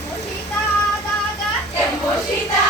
Mushita, Mushita.